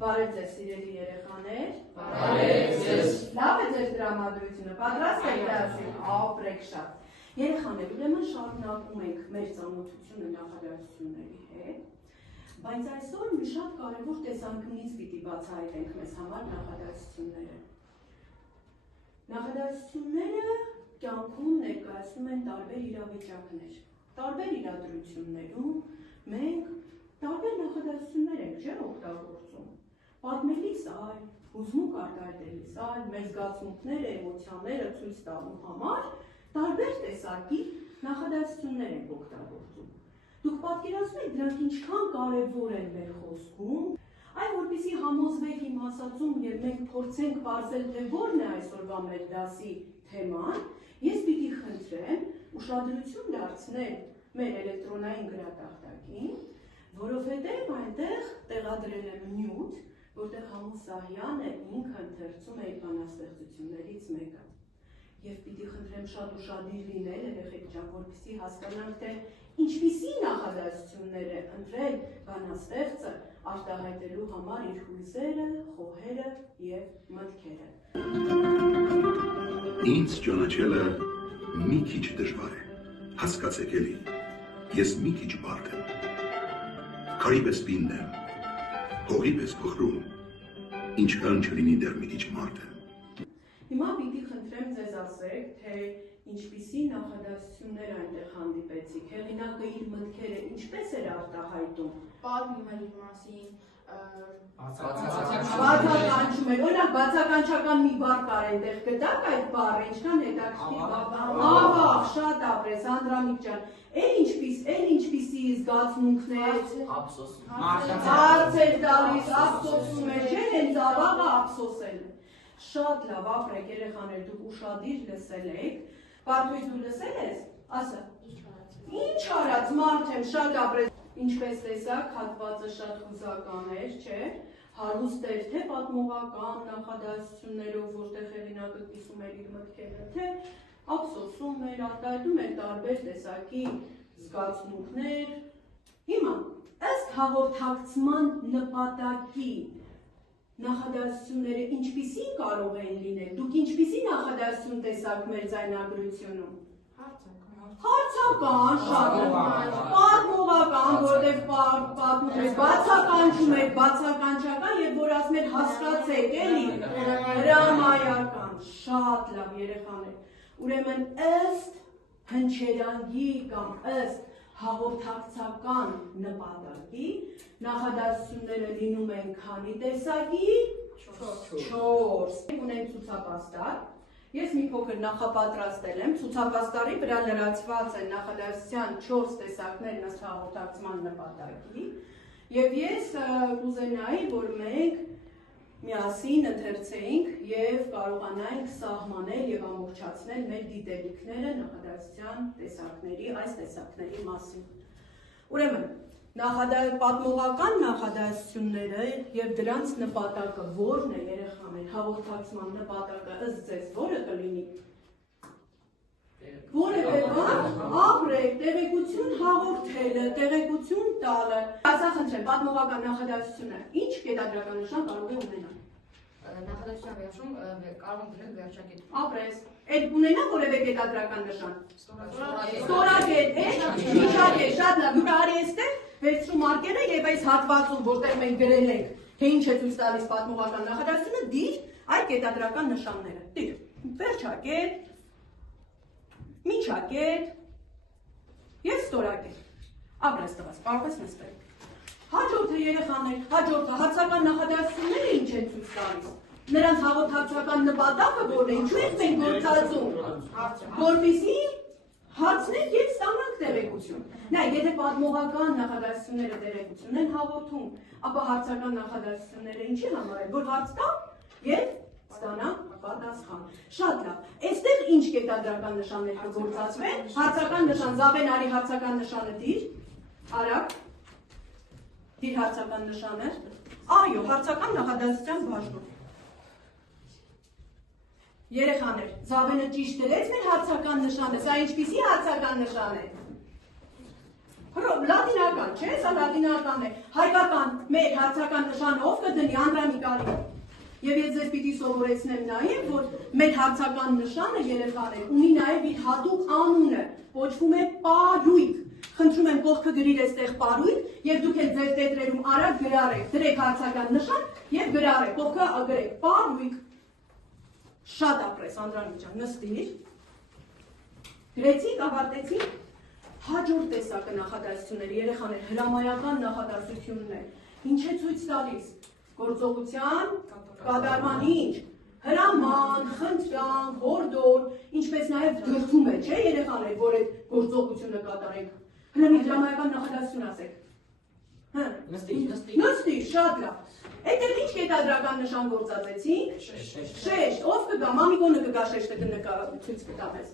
Բարև ձեզ սիրելի երեխաներ։ Բարև ձեզ։ Լավ է ձեր տրամադրությունը, պատրաստ եք դասին, ապրեք շատ։ Երեխաներ, ուրեմն շարունակում ենք մեր ծանոթությունը նախադասությունների հետ, բայց այսօր մի շատ կարևոր տեսանկյունից պիտի բացահայտենք մեզ համար նախադասությունները։ Նախադասությունները կյանքում ներկայացնում են տարբեր իրավիճակներ, տարբեր իրադրություններում մենք տարբեր նախադասություններ ենք չէ՞ օգտագործում։ Պատմելիս այլ, հուզմունք արտահայտելիս այլ, մեր զգացմունքները, էմոցիաները ցույց տալու համար տարբեր տեսակի նախադասություններ ենք օգտագործում։ Դուք պատկերացնում եք դրանք ինչքան կարևոր են մեր խոսքում, այ որպեսզի համոզվեք իմ ասածում եւ մենք փորձենք պարզել թե որն է այսօրվա մեր դասի թեման, ես պիտի խնդրեմ ուշադրություն դարձնել մեր էլեկտրոնային գրատախտակին, որովհետեւ այնտեղ տեղադրել եմ նյութ, որտեղ Համո Սահյանը ինքը ընթերցում է իր բանաստեղծություններից մեկը։ Եվ պիտի խնդրեմ շատ ուշադիր լինել երեխեք ջան, որպեսզի հասկանանք, թե ինչպիսի նախադասություններ է ընտրել բանաստեղծը արտահայտելու համար իր հույզերը, խոհերը եւ մտքերը։ Ինձ ճանաչելը մի քիչ դժվար է, հասկացեք էլի, ես մի քիչ բարդ եմ, քարի պես պինդ եմ, հողի պես փխրում, ինչքան չլինի դեռ մի քիչ մարդ եմ։ Հիմա պիտի խնդրեմ ձեզ ասեք, թե ինչպիսի նախադասություններ այնտեղ հանդիպեցիք, հեղինակը իր մտքերը ինչպես էր արտահայտում։ Պատմում էր իր մասին, Բացականչում էր, օրինակ բացականչական մի բառ կար այնտեղ գտակ այդ բառը, ինչքան հետաքրքիր ավաղ, շատ ապրես, Անդրանիկ ջան, էլ ինչպիսի զգացմունքներ, հարց էր տալիս, ափսոսում էր, չէ՞, հենց ավաղը ափսոսել է։ Շատ լավ, ապրեք երեխաներ, դուք ուշադիր լսել եք, Բարդույթ դու լսել ես, ասա, ինչ արած, մարդ եմ, շատ ապրես, ինչպես տեսակ, հատվածը շատ խուզական էր, չէ, հարուստ էր, թե պատմողական նախադասություններով, որտեղ հեղինակը կիսում էր իր մտքերը, թե ափսոսում էր, արտահայտում էր տարբեր տեսակի զգացմունքներ։ Հիմա, ըստ հաղորդակցման նպատակի նախադասությունները ինչպիսին կարող են լինել, դուք ինչպիսի նախադասություն տեսաք մեր ձայնագրությունում։ Հարցական, շատ պատմողական, որտեղ պատմում եք, բացականչում եք, բացականչական եւ որ ասում եք հասկացեք, էլի, հրամայական, շատ լավ երեխաներ։ Ուրեմն ըստ հնչերանգի կամ ըստ հաղորդակցական նպատակի նախադասությունները լինում են քանի տեսակի։ 4։ Ունենք ցուցապաստառ։ Ես մի փոքր նախապատրաստել եմ, ցուցապաստառի վրա լրացված են նախադասության 4 տեսակներն ըստ հաղորդակցման նպատակի, եւ ես կուզենայի, որ մենք միասին ընթերցեինք եւ կարողանայինք սահմանել եւ ամբողջացնել մեր դիտելիքները նախադասության տեսակների, այս տեսակների մասին։ Ուրեմն, պատմողական նախադասությունները եւ դրանց նպատակը ո՞րն է երեխաներ, հաղորդակցման նպատակը ըստ ձեզ ո՞րը կլինի։ Որևէ բան ապրեք, տեղեկություն հաղորդելը, տեղեկություն տալը։ Ասա խնդրեմ, պատմողական նախադասությունը ինչ կետադրական նշան կարող է ունենալ։ նախադասության վերջում կարող են դնել վերջակետ։ Ապրես, այդ ունենա որևէ կետադրական նշան։ Ստորագետ, միջակետ, շատ լավ, դուք արի էստեղ վերցրու մարկերը եւ այս հատվածում, որտեղ մենք գրել ենք, թե ինչ է ցույց տալիս պատմողական նախադասությունը, դիր այդ կետադրական նշանները։ Դիր, վերջակետ, միջակետ եւ ստորագետ։ Ապրես տղաս, կարող ես նստել։ Հաջորդը երեխաներ, հաջորդը հարցական նախադասությունները ինչ են ցույց տալիս։ Նրանց հաղորդակցական նպատակը որն է, ինչու ենք մենք գործածում, որպեսզի հարցնենք եւ ստանանք տեղեկություն։ Նա, եթե պատմողական նախադասությունները տեղեկություն են հաղորդում, ապա հարցական նախադասությունները ինչի համար են, որ հարց տա եւ ստանանք պատասխան։ Շատ լավ։ Այստեղ ինչ կետադրական նշաններ կգործածվեն, հարցական նշան, Զավեն արի հարցական նշանը դիր, արագ, դիր հարցական նշանը, այո, հարցական նախադասության բաժնում։ Երեխաներ, Զավենը ճիշտ դրեց մեր հարցական նշանը, սա ինչպիսի հարցական նշան է։ Լատինական, չէ՞, սա լատինական է։ Հայկական մեր հարցական նշանը ով կդնի Անդրանիկարի։ Եվ ես ձեզ պիտի սովորեցնեմ նաև, որ մեր հարցական նշանը երեխաներ ունի նաև իր հատուկ անունը, կոչվում է պարույկ։ Խնդրում եմ կողքը գրիր այստեղ պարույկ, եւ դուք էլ ձեր տետրերում արագ գրարեք, դրեք հարցական նշան եւ գրարեք, կողքը գրեք պարույկ։ Շատ ապրես Անդրանիկ ջան, նստիր։ Գրեցիք, ավարտեցիք։ Հաջորդ տեսակը նախադասություններ, երեխաներ, հրամայական նախադասություններ։ Ինչ է ցույց տալիս։ Գործողության կատարման ինչ։ Հրաման, խնդրան, հորդոր, ինչպես նաև դրդում է, չէ՞ երեխաներ, որ այդ գործողությունը կատարենք։ Հələ մի դրամայական նախադասություն ասեք։ Հա։ Նստի, շատ լավ։ Այդտեղ ինչ կետադրական նշան գործածեցինք։ Շեշտ, ով կգա, մամիկոնը կգա շեշտը կնկա ցույց կտա մեզ։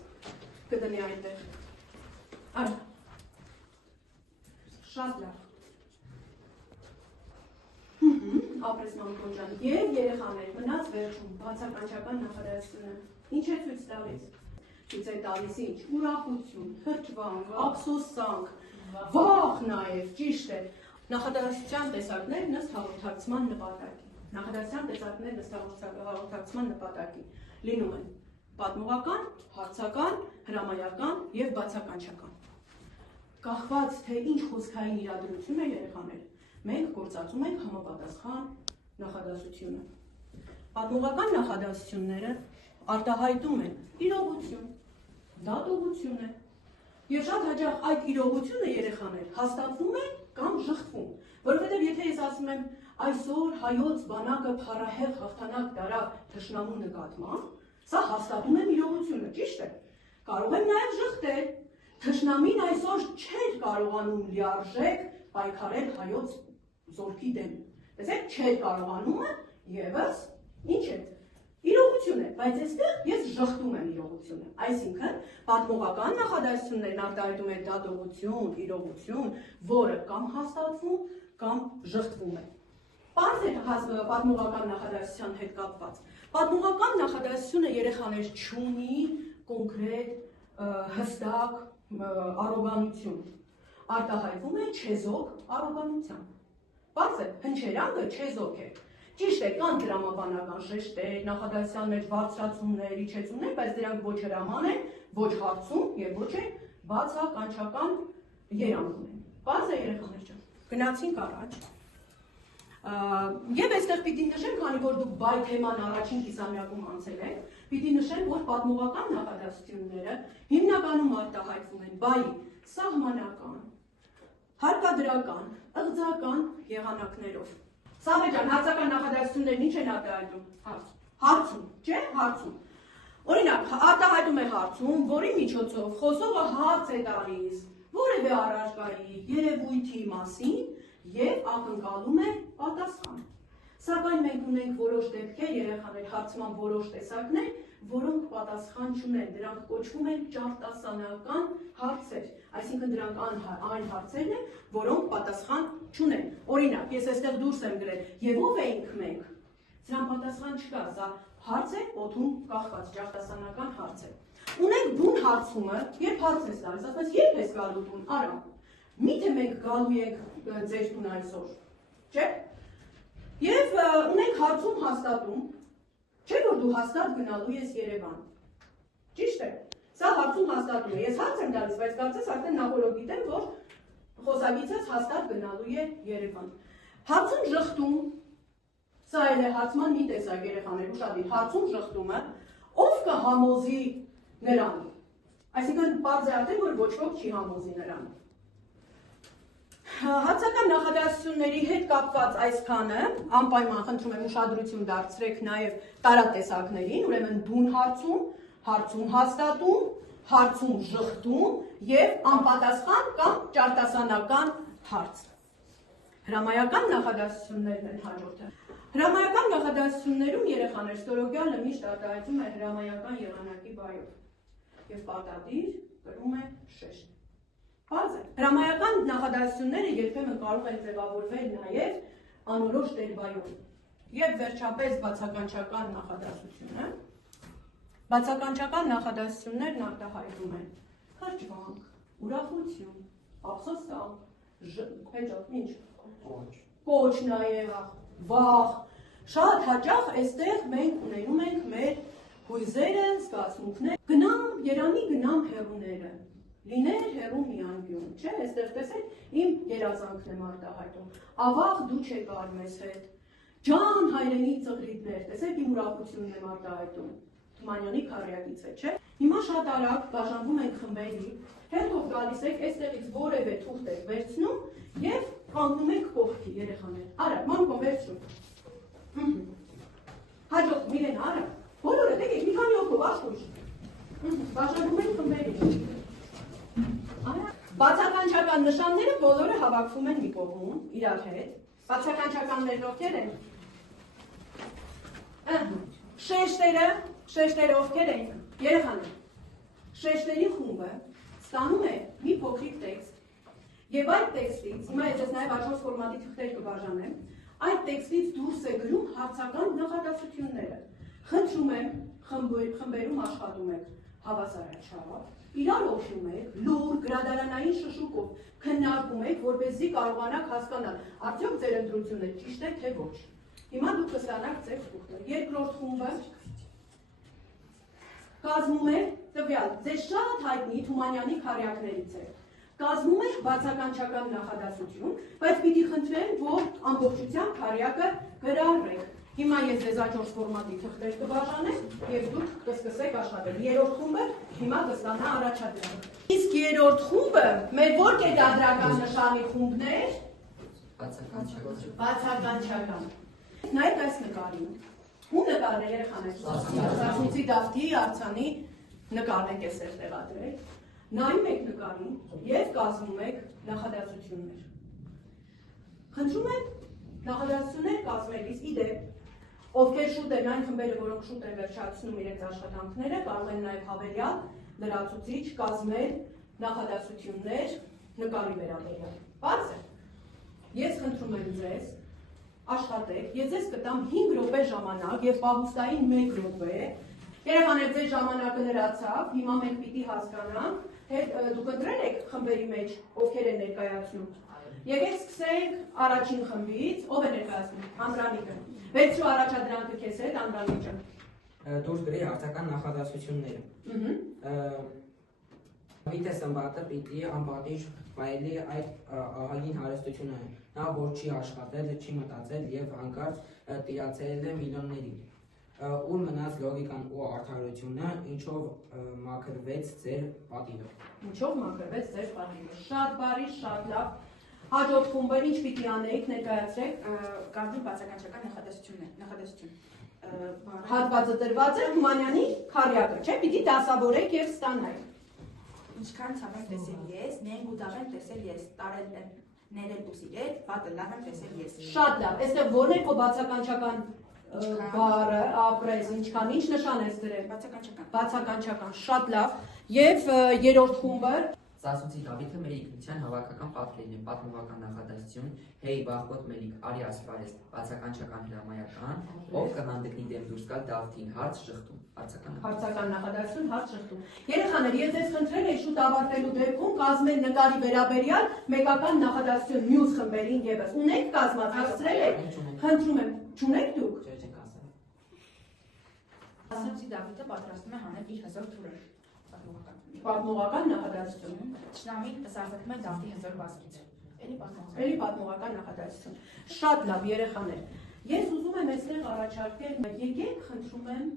Կդնի այնտեղ։ Այ։ Շատ լավ։ Ապրես մամիկոն ջան, եւ երեխաներ, մնաց վերջում բացականչական նախադասությունը։ Ինչ է ցույց տալիս։ Ցույց է տալիս ինչ։ Ուրախություն, խրճվանք, ափսոսանք, վախ նաեւ, ճիշտ է։ Նախադասության տեսակներն ըստ հաղորդակցման նպատակի։ Նախադասության տեսակներն ըստ հաղորդակցման նպատակի լինում են պատմողական, հարցական, հրամայական եւ բացականչական։ Կախված թե ինչ խոսքային իրադրություն է երեխաներ, մենք գործածում ենք համապատասխան նախադասությունը։ Պատմողական նախադասությունները արտահայտում են իրողություն, դատողություն է։ Եվ շատ հաճախ այդ իրողությունը երեխաներ հաստատվում է կամ ժխտվում, որովհետև եթե ես ասում եմ այսօր հայոց բանակը փառահեղ հաղթանակ տարավ թշնամու նկատմամբ, սա հաստատում եմ իրողությունը, ճիշտ է։ Կարող եմ նաև ժխտել։ Թշնամին այսօր չէր կարողանում լիարժեք պայքարել հայոց զորքի դեմ։ Տեսեք, չէր կարողանումը եւս ինչ է։ Իրողություն է, բայց այստեղ ես ժխտում եմ իրողությունը։ Այսինքն, պատմողական նախադասություններն արտահայտում են դատողություն, իրողություն, որը կամ հաստատվում, կամ ժխտվում է։ Պարզ է պատմողական նախադասության հետ կապված։ Պատմողական նախադասությունը երեխաներ չունի կոնկրետ հստակ առոգանություն, արտահայտվում է չեզոք առոգանությամբ։ Պարզ է, հնչերանգը չեզոք է։ Ճիշտ է, կան դրամաբանական շեշտեր, նախադասության մեջ բարձրացումներ, իջեցումներ, բայց դրանք ոչ հրաման են, ոչ հարցում եւ ոչ է բացականչական երանգ ունեն։ Պարզ է երեխաներ ջան։ Գնացինք առաջ։ Եվ այստեղ պիտի նշեմ, քանի որ դուք բայ թեման առաջին կիսամյակում անցել եք, պիտի նշեմ, որ պատմողական նախադասությունները հիմնականում արտահայտվում են բայի սահմանական, հարկադրական, ըղձական եղանակներով։ Սաղե ջան, հարցական նախադասություններն ինչ են արտահայտում։ Հարցում, չէ՞, հարցում։ Օրինակ, արտահայտում է հարցում, որի միջոցով խոսողը հարց է տալիս որևէ առարկայի, երևույթի մասին եւ ակնկալում է պատասխան։ Սակայն մենք ունենք որոշ դեպքեր, երեխաներ հարցման որոշ տեսակներ, որոնք պատասխան չունեն, դրանք կոչվում են ճարտասանական հարցեր, այսինքն դրանք այն հարցերն են, որոնք պատասխան չունեն։ Օրինակ, ես այստեղ դուրս եմ գրել, եւ ով էինք մենք։ Սրան պատասխան չկա, սա հարց է, օդում կախված ճարտասանական հարց է։ Ունենք բուն հարցումը, երբ հարց ես տալիս, ասես երբ ես գալու տուն, արա։ Միթե մենք գալու ենք ձեր տուն այսօր, չէ՞։ Եվ ունենք հարցում հաստատում, չէ՞ որ դու հաստատ գնալու ես Երևան։ Ճիշտ է։ Սա հարցում հաստատում է։ Ես հարց եմ տալիս, բայց կարծես արդեն նախորդ գիտեմ, որ խոսակիցս հաստատ գնալու է Երևան։ Հարցում ժխտում, սա էլ է հարցման մի տեսակ երեխաներ ուշադիր, հարցում ժխտումը, ով կհամոզի նրան։ Այսինքն պարզ է արդեն, որ ոչ ոք չի համոզի նրան։ Հարցական նախադասությունների հետ կապված այսքանը, անպայման խնդրում եմ ուշադրություն դարձրեք նաև տարատեսակներին, ուրեմն բուն հարցում, հարցում հաստատում, հարցում ժխտում եւ անպատասխան կամ ճարտասանական հարց։ Հրամայական նախադասություններն են հաջորդը։ Հրամայական նախադասություններում երեխաներ ստորոգյալը միշտ արտահայտում է հրամայական եղանակի բայով եւ պարտադիր կրում է շեշտ։ Պարզ է։ Հրամայական նախադասությունները երբեմն կարող են ձևավորվել նաև անորոշ դերբայով։ Եվ վերջապես բացականչական նախադասությունը։ Բացականչական նախադասություններն արտահայտում են խրճվանք, ուրախություն, ափսոս կամ հետո ինչ կոչ նաև վախ շատ հաճախ այստեղ մենք ունենում ենք մեր հույզերը, զգացմունքները, գնամ, Երանի գնամ հեռուները, լիներ հեռու մի անկյուն, չէ, այստեղ տեսեք իմ երազանքն եմ արտահայտում, ավաղ դու չեք գար մեզ հետ, ջան հայրենի ծղրիդներ, տեսեք իմ ուրախությունն եմ արտահայտում, Թումանյանի քարյակից է, չէ, հիմա շատ արագ բաժանվում ենք խմբերի, հետո գալիս եք այստեղից որևէ թուղթ եք վերցնում եւ կանգնում եք կողքի երեխաներ, արագ, մանկոն վերցրու, հաջող իրեն արագ, բոլորը դեք եք մի քանի օգով աշխույժ, բաժանվում ենք խմբերի, բացականչական նշանները բոլորը հավաքվում են մի կողմում, իրար հետ, բացականչականներն ովքեր են, շեշտերը ովքեր են, երեխաներ, շեշտերի խումբը ստանում է մի փոքրիկ տեքստ եւ այդ տեքստից, հիմա ես նաեւ աչոց ֆորմատի թղթեր կբաժանեմ, այդ տեքստից դուրս է գրում հարցական նախադասությունները, խնդրում եմ խմբերում աշխատում եք հավասարաչափ, իրար օգնում եք, լուր, գրադարանային շշուկով քննարկում եք, որպեսզի կարողանաք հասկանալ, արդյոք ձեր ընտրությունը ճիշտ է թե ոչ։ Հիմա դուք կստանաք ձեր թուղթը։ Երկրորդ խումբը կազմում է տվյալ, ձեզ շատ հայտնի Թումանյանի քարյակներից է։ Կազմում եք բացականչական նախադասություն, բայց պիտի խնդրեմ, որ ամբողջությամբ քարյակը գրառեք։ Հիմա ես ձեզ աչորս ֆորմատի թղթեր կբաժանեմ եւ դուք կսկսեք աշխատել։ Երրորդ խումբը հիմա կստանա առաջադրանք։ Իսկ երրորդ խումբը մեր որ կենտրոնական նշանի խումբն է? Բացականչական։ Նայեք այս նկարին։ Ու նկարն է երեխաներ։ Սասունցի դավթի արձանի նկարն եք էստեղ տեղադրել։ Նայում եք նկարին եւ կազմում եք նախադասություններ։ Խնդրում եմ նախադասություններ կազմելիս իդեպ ովքեր շուտ են այն խմբերը, որոնք շուտ են վերջացնում իրենց աշխատանքները, կարող են նաև հավելյալ, լրացուցիչ, կազմել նախադասություններ նկարի վերաբերյալ։ Բաց է։ Ես խնդրում եմ ձեզ աշխատեք, ես ձեզ կտամ 5 րոպե ժամանակ եւ պահուստային 1 րոպե։ Երեխաներ, ձեր ժամանակը լրացավ, հիմա մենք պիտի հասկանանք, դուք ընտրել եք խմբերի մեջ ովքեր են ներկայացնում։ Եկեք սկսենք առաջին խմբից, ով է ներկայացնում, Անդրանիկը։ Վերցրու առաջադրանքը քեզ հետ, Անդրանիկը։ Դուրս գրի հարցական նախադասությունները։ Գիտե սմբատը պիտի անպատիժ վայելի այդ ահագին հարստությունը է։ Նա որ չի աշխատել, չի մտածել եւ հանկարծ տիրացել է միլիոններին։ Ուր մնաց լոգիկան ու արդարությունը, ինչով մաքրվեց ձեր պատիվը։ Ինչով մաքրվեց ձեր պատիվը։ Շատ բարի, շատ լավ։ Հաջորդ խումբը ինչ պիտի անեիք, ներկայացրեք, կազմի բացականչական նախադասություն։ Հատվածը տրված է Թումանյանի քարյակը, չէ՞, պիտի դասավորեք եւ ստանայք։ Ինչքան ցավ եմ տեսել ես, նենք ու դաղ եմ տեսել ես, տարել եմ, ներել ու սիրել, վատը լավ եմ տեսել ես։ Շատ լավ, այստեղ որն է քո բացականչական բառը, ապրես, ինչքան, ինչ նշան ես դրել։ Բացականչական, շատ լավ։ Եվ երրորդ խումբը Սասունցի Դավիթը մեր ինքնության հավաքական պատկերն է, պատմողական նախադասություն, հեյ բախոտ մելիք, արի ասպարես, բացականչական հրամայական, ով կհանդգնի դեմ դուրս գալ Դավթին, հարց շղթում, հարցական նախադասություն, հարց շղթում։ Երեխաներ, ես ձեզ խնդրել եմ շուտ ավարտելու դեպքում կազմել նկարի վերաբերյալ մեկական նախադասություն մյուս խմբերին ևս։ Ունեք կազմած, հասցրել եք։ Խնդրում եմ, չունեք դուք։ Սասունցի Դավիթը պատրաստում է հանել իր հզոր թուրը։ Պատմողական նախադասություն։ Ճշնամին սարսափում է Դավթի հզոր վազքից։ Էլի պատմողական նախադասություն։ Շատ լավ երեխաներ։ Ես ուզում եմ այստեղ առաջարկել, եկեք խնդրում եմ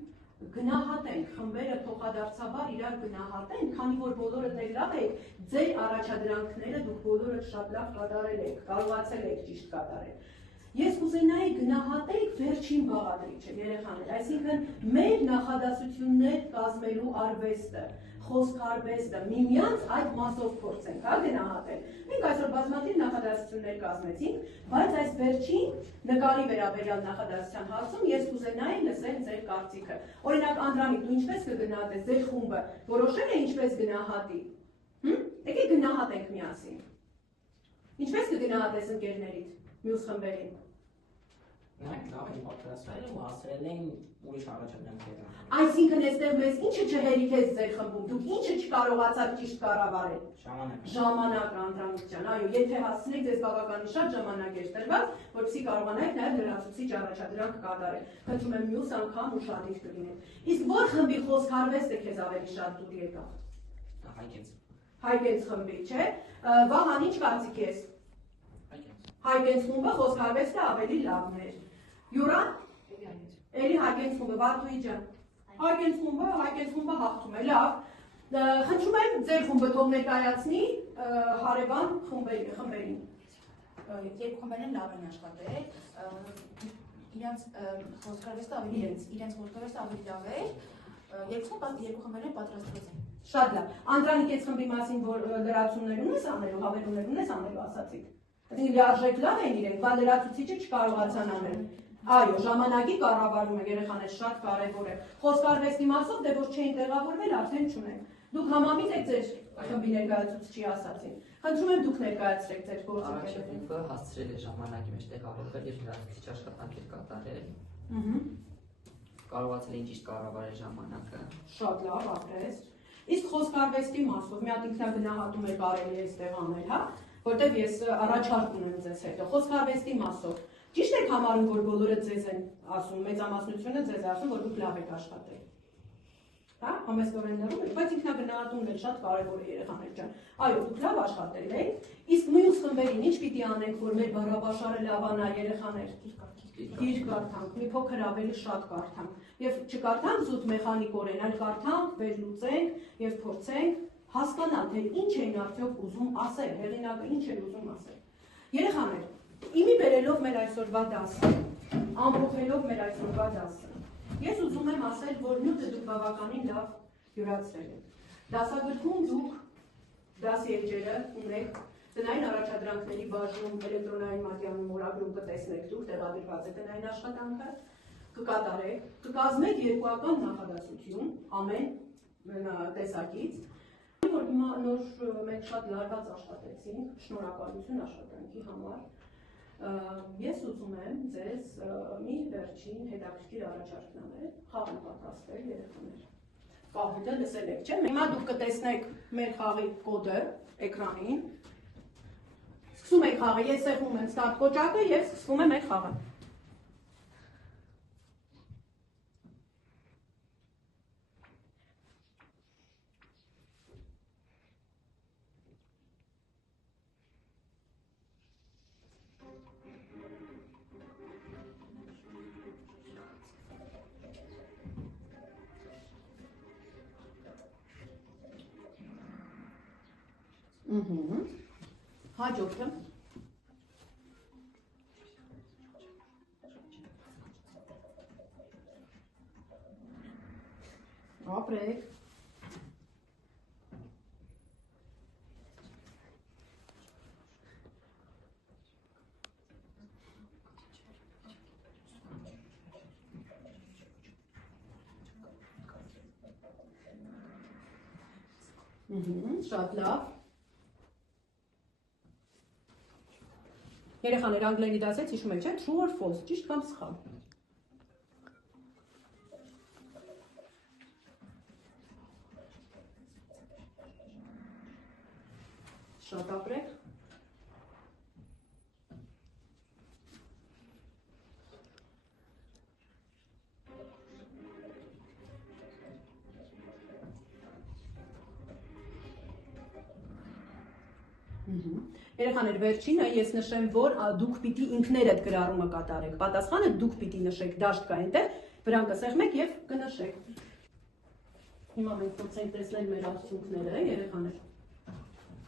գնահատենք խմբերը փոխադարձաբար իրար գնահատենք, քանի որ բոլորը դեռ լավ եք, ձեր առաջադրանքները դուք բոլորը շատ լավ կատարել եք, կարողացել եք ճիշտ կատարել։ Ես կուզենայի գնահատենք վերջին բաղադրիչը, երեխաներ, այսինքն մեր նախադասություններ կազմելու արվեստը, խոսք արվեստը, միմյանց այդ մասով փորձենք, գնահատել։ Մենք այսօր բազմաթիվ նախադասություններ կազմեցինք, բայց այս վերջին նկարի վերաբերյալ նախադասության հարցում ես կուզենայի լսել ձեր կարծիքը։ Օրինակ, Անդրանիկ, դու ինչպես կգնահատես ձեր խումբը, որոշել է ինչպես գնահատի։ Եկեք գնահատենք միասին։ Ինչպես կգնահատես ընկերներիդ, մյուս խմբերին։ են պատրաստվել ու հասրել են ուրիշ առաջադրանքներ։ Այսինքն այստեղ մեզ ինչը չհերիքեց ձեր խմբում, դուք ինչը չկարողացաք ճիշտ կառավարել։ Ժամանակ անդրանության, այո, եթե հասցնեք ձեզ բավականին շատ ժամանակ էր տրված, որպեսզի կարողանաք նաև լրացուցիչ առաջադրանք կատարել։ Խնդրում եմ մյուս անգամ ուշադիր կլինեք։ Իսկ ո՞ր խմբի խոսք արվեստը քեզ ավելի շատ դուր եկավ։ Հայկենց խմբի, չէ՞։ Վահան, ինչ կարծիք ես։ Հայկենց խումբը խոսք արվեստը ավելի լավն էր։ Յուրան։ Էլի հայկենց խումբը, Վարդուհի ջան։ Հայկենց խումբը հաղթում է, լավ։ Խնդրում եմ ձեր խումբը թող ներկայացնի հարևան խմբերին։ Երբ խմբերն են լավ են աշխատել, իրենց խոսքարվեստը ավելի լավ էր, երկու խմբերն պատրաստված են։ Շատ լավ։ Անդրանիկ, այս խմբի մասին որ լրացումներ ունես անելու, հավելումներ ունես անելու ասացիք։ Այսինքն լիարժեք լավ են իրենք, բայց լրացուցիչը չկարողացան անել։ Այո, ժամանակի կառավարումը երեխաներ շատ կարևոր է։ Խոսքարվեստի մասով դե որ չէին տեղավորվել, արդեն չունեն։ Դուք համամիտ եք ձեր խմբի ներկայացուցչի ասացին։ Խնդրում եմ դուք ներկայացրեք ձեր գործընկերներին։ Խումբը հասցրել է ժամանակի մեջ տեղավորվել եւ լրացուցիչ աշխատանքեր կատարել։ Կարողացել էին ճիշտ կառավարել ժամանակը։ Շատ լավ, ապրես։ Իսկ խոսքարվեստի մասով մի հատ ինքնագնահատում է կարելի այստեղ անել, հա, որտեղ ես առաջարկ ունեմ ձեզ հետո։ Խոսքարվեստի մասով ճիշտ եք համարում, որ բոլորը ձեզ են ասում, մեծամասնությունը ձեզ ասում, որ դուք լավ եք աշխատել։ Հա, համեստորեն լրում եք, բայց ինքնագնահատումն էլ շատ կարևոր է երեխաներ ջան։ Այո, դուք լավ աշխատել եք, իսկ մյուս խմբերին ինչ պիտի անենք, որ մեր բառապաշարը լավանա երեխաներ։ Գիրք կարդանք, մի փոքր ավելի շատ կարդանք։ Եվ չկարդանք զուտ մեխանիկորեն, այլ կարդանք, վերլուծենք եւ փորձենք հասկանալ, թե ինչ էին արդյոք ուզում ասել, հեղինակը ինչ էր ուզում ասել։ Երեխաներ, իմի բերելով մեր այսօրվա դասը, ամփոփելով մեր այսօրվա դասը, ես ուզում եմ ասել, որ նյութը դուք բավականին լավ յուրացրել եք։ Դասագրքում դուք դասի էջերը ունեք, տնային առաջադրանքների բաժնում էլեկտրոնային մատյանում մորագրում կտեսնեք դուք, տեղադրված է տնային աշխատանքը, կկատարեք, կկազմեք երկուական նախադասություն ամեն տեսակից, որ հիմա նոր մենք շատ լարված աշխատեցինք, շնորհակալություն աշխատանքի համար։ Ես ուզում եմ ձեզ մի վերջին հետաքրքիր առաջարկ տանել, խաղ պատրաստել երեխաներ։ Կահույտը լսել եք, չէ՞։ Հիմա դուք կտեսնեք մեր խաղի կոդը էկրանին։ Սկսում ենք խաղը, ես սեղմում եմ ստարտ կոճակը եւ սկսվում է մեր խաղը։ Հաջորդը։ Ապրեք։ Շատ լավ։ Երեխաներ անգլերենի դասից հիշում եք, չէ՞, true or false, ճիշտ կամ սխալ։ Շատ ապրեք։ Երեխաներ, վերջինը ես նշեմ, որ դուք պիտի ինքներդ գրառումը կատարեք։ Պատասխանը դուք պիտի նշեք, դաշտ կա այնտեղ, վրան կսեղմեք եւ կնշեք։ Հիմա մենք փորձենք տեսնել մեր արդյունքները, երեխաներ։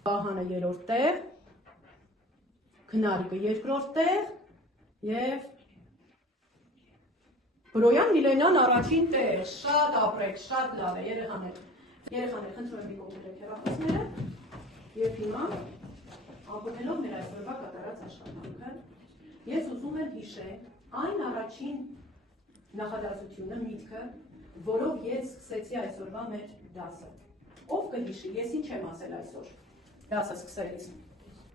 Վահանը երրորդ տեղ, Քնարիկը երկրորդ տեղ եւ Բրոյան Միլենան առաջին տեղ։ Շատ ապրեք, շատ լավ է, երեխաներ։ Երեխաներ, խնդրում եմ մի կողմերեք հեռախոսները եւ հիմա ամփոփելով մեր այսօրվա կատարած աշխատանքը, ես ուզում եմ հիշել այն առաջին նախադասությունը, միտքը, որով ես սկսեցի այսօրվա մեր դասը։ Ով կհիշի, ես ինչ եմ ասել այսօր դասը սկսելիս։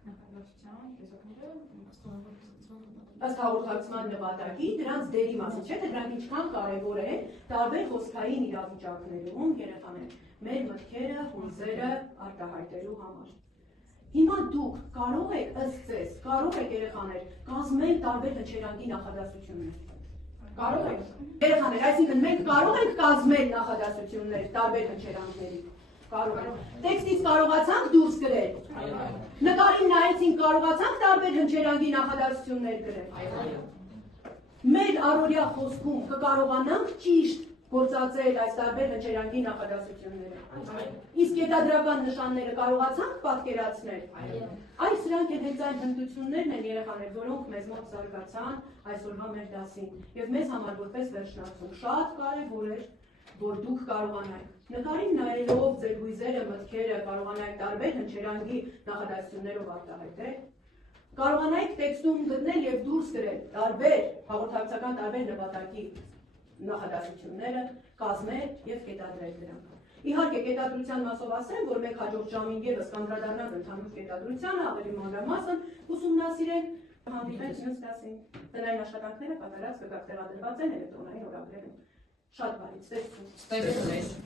Նախադասության տեսակները ստորագրված ըստ հաղորդակցման նպատակի դրանց դերի մասին, չէ՞ թե դրանք ինչքան կարևոր են տարբեր խոսքային իրավիճակներում երեխաներ մեր մտքերը, հույզերը արտահայտելու համար։ Հիմա դուք կարող եք ըստ ձեզ, կարող եք երեխաներ կազմել տարբեր հնչերանգի նախադասություններ։ Կարող եք։ Երեխաներ, այսինքն մենք կարող ենք կազմել նախադասություններ տարբեր հնչերանգների։ Կարող ենք։ Տեքստից կարողացանք դուրս գրել։ Նկարին նայեցինք, կարողացանք տարբեր հնչերանգի նախադասություններ գրել։ Մեր առօրյա խոսքում կկարողանանք ճիշտ գործածել այս տարբեր հնչերանգի նախադասությունները։ Իսկ ետադրական նշանները կարողացանք պատկերացնել։ Այս սրանք են հենց այն հմտություններն են երեխաներ, որոնք մեզ մոտ զարգացան այսօրվա մեր դասին։ Եվ մեզ համար որպես վերջնացում շատ կարևոր էր, որ դուք կարողանաք նկարին նայելով ձեր հույզերը, մտքերը կարողանաք տարբեր հնչերանգի նախադասություններով արտահայտել, կարողանաք տեքստում գտնել եւ դուրս գրել տարբեր հաղորդակցական տարբեր նպատակի նախադասությունները, կազմել եւ կետադրել դրանք։ Իհարկե կետադրության մասով ասեմ, որ մենք հաջորդ ժամին եւս կանդրադառնանք ընդհանուր կետադրությանը, ավելի մանրամասն ուսումնասիրենք, հանդիպենք մյուս դասին։ Տնային աշխատանքները կատարած կգրաֆ տեղադրված են էլեկտրոնային օրագրերում։ Շատ բարի, ցտեսություն։